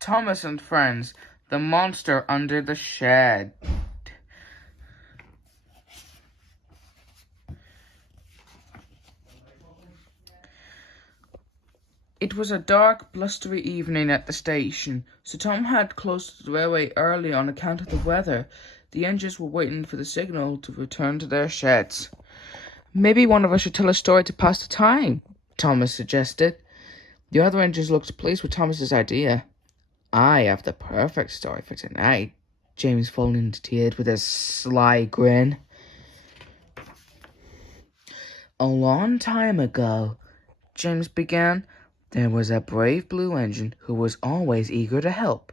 Thomas and Friends, The Monster Under the Shed. It was a dark, blustery evening at the station, so Tom had closed to the railway early on account of the weather. The engines were waiting for the signal to return to their sheds. "Maybe one of us should tell a story to pass the time," Thomas suggested. The other engines looked pleased with Thomas's idea. "I have the perfect story for tonight," James volunteered with a sly grin. "A long time ago," James began, "there was a brave blue engine who was always eager to help."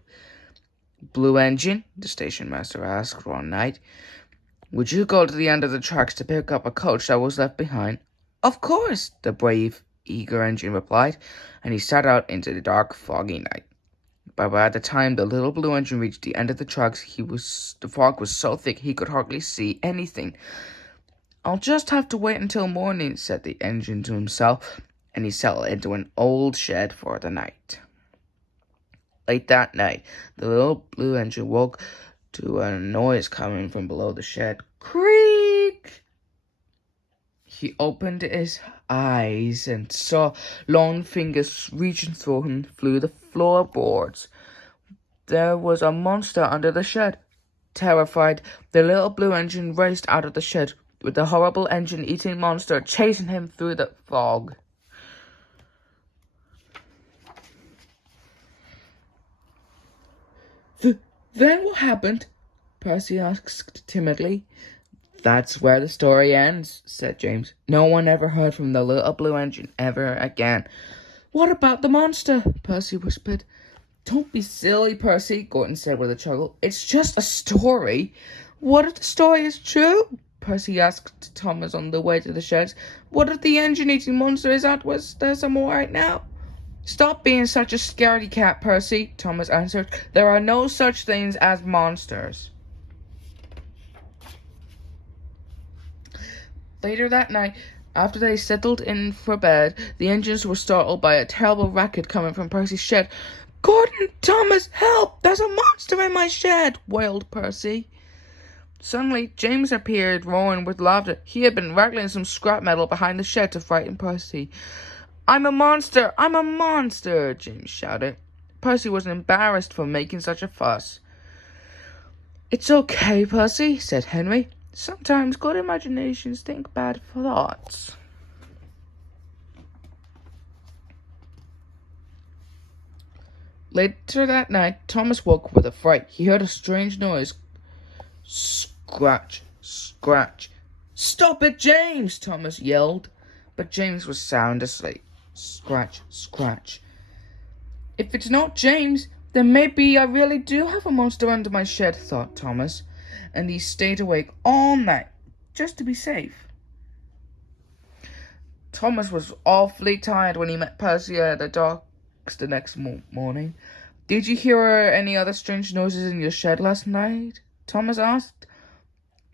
"Blue engine?" the station master asked one night. "Would you go to the end of the tracks to pick up a coach that was left behind?" "Of course," the brave, eager engine replied, and he set out into the dark, foggy night. But by the time the little blue engine reached the end of the tracks, the fog was so thick he could hardly see anything. "I'll just have to wait until morning," said the engine to himself, and he settled into an old shed for the night. Late that night, the little blue engine woke to a noise coming from below the shed. Creak! He opened his eyes and saw long fingers reaching through him through the floorboards. There was a monster under the shed. Terrified, the little blue engine raced out of the shed, with the horrible engine-eating monster chasing him through the fog. Then what happened?" Percy asked timidly. "That's where the story ends," said James. "No one ever heard from the little blue engine ever again." "What about the monster?" Percy whispered. "Don't be silly, Percy," Gordon said with a chuckle. "It's just a story." "What if the story is true?" Percy asked Thomas on the way to the sheds. "What if the engine-eating monster is at there's some more right now?" "Stop being such a scaredy cat, Percy," Thomas answered. "There are no such things as monsters." Later that night, after they settled in for bed, the engines were startled by a terrible racket coming from Percy's shed. "Gordon, Thomas, help! There's a monster in my shed!" wailed Percy. Suddenly, James appeared, roaring with laughter. He had been rattling some scrap metal behind the shed to frighten Percy. I'm a monster! I'm a monster!" James shouted. Percy was embarrassed for making such a fuss. "It's okay, Percy," said Henry. "Sometimes good imaginations think bad thoughts." Later that night, Thomas woke with a fright. He heard a strange noise. Scratch, scratch. "Stop it, James!" Thomas yelled. But James was sound asleep. Scratch, scratch. "If it's not James, then maybe I really do have a monster under my shed," thought Thomas, and he stayed awake all night, just to be safe. Thomas was awfully tired when he met Percy at the docks the next morning. "Did you hear any other strange noises in your shed last night?" Thomas asked.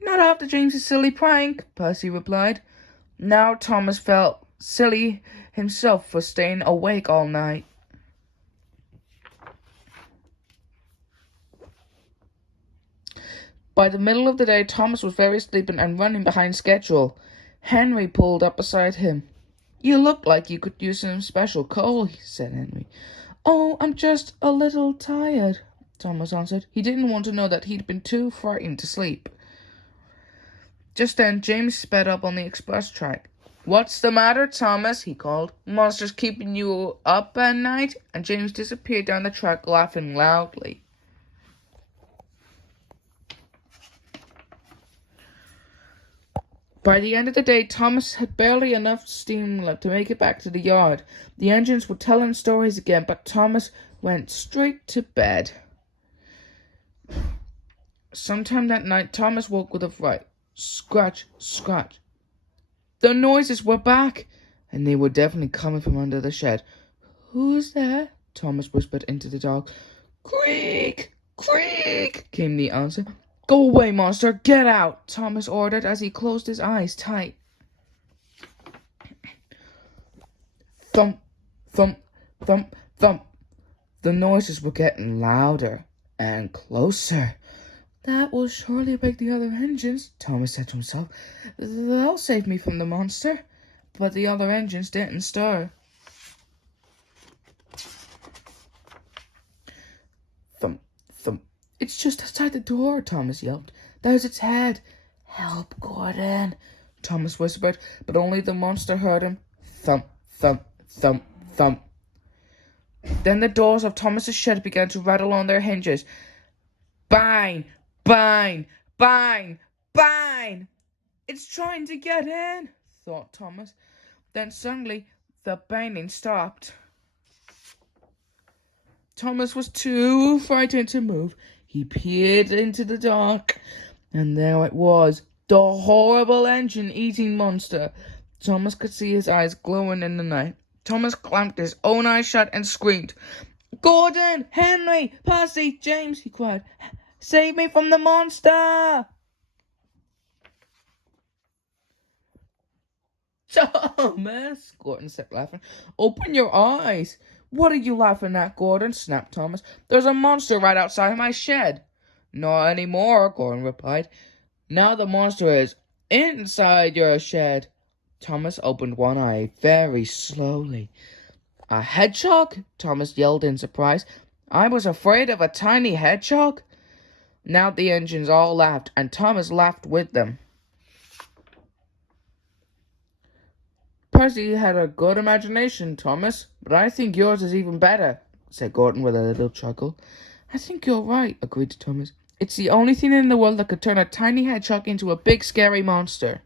"Not after James's silly prank," Percy replied. Now Thomas felt silly himself for staying awake all night. By the middle of the day, Thomas was very sleepy and running behind schedule. Henry pulled up beside him. "You look like you could use some special coal," said Henry. "Oh, I'm just a little tired," Thomas answered. He didn't want to know that he'd been too frightened to sleep. Just then, James sped up on the express track. "What's the matter, Thomas?" he called. "Monsters keeping you up at night?" And James disappeared down the track, laughing loudly. By the end of the day, Thomas had barely enough steam left to make it back to the yard. The engines were telling stories again, but Thomas went straight to bed. Sometime that night, Thomas woke with a fright. Scratch, scratch. The noises were back, and they were definitely coming from under the shed. "Who's there?" Thomas whispered into the dark. "Creak, creak," came the answer. "Go away, monster! Get out!" Thomas ordered as he closed his eyes tight. Thump, thump, thump, thump. The noises were getting louder and closer. That will surely wake the other engines, Thomas said to himself. They'll save me from the monster. But the other engines didn't stir. Thump, thump. It's just outside the door, Thomas yelped. There's its head. Help, Gordon, Thomas whispered, but only the monster heard him. Thump, thump, thump, thump. Then the doors of Thomas's shed began to rattle on their hinges. Bang, bang, bang, bang! It's trying to get in, thought Thomas. Then suddenly the banging stopped. Thomas was too frightened to move. He peered into the dark, and there it was, the horrible engine-eating monster. Thomas could see his eyes glowing in the night. Thomas clamped his own eyes shut and screamed. Gordon! Henry! Percy! James! He cried. Save me from the monster! Thomas, Gordon said, laughing. Open your eyes. What are you laughing at, Gordon? Snapped Thomas. There's a monster right outside my shed. Not anymore, Gordon replied. Now the monster is inside your shed. Thomas opened one eye very slowly. A hedgehog? Thomas yelled in surprise. I was afraid of a tiny hedgehog. Now the engines all laughed, and Thomas laughed with them. Percy had a good imagination, Thomas, but I think yours is even better, said Gordon with a little chuckle. I think you're right, agreed Thomas. It's the only thing in the world that could turn a tiny hedgehog into a big scary monster.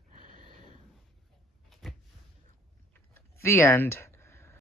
The end.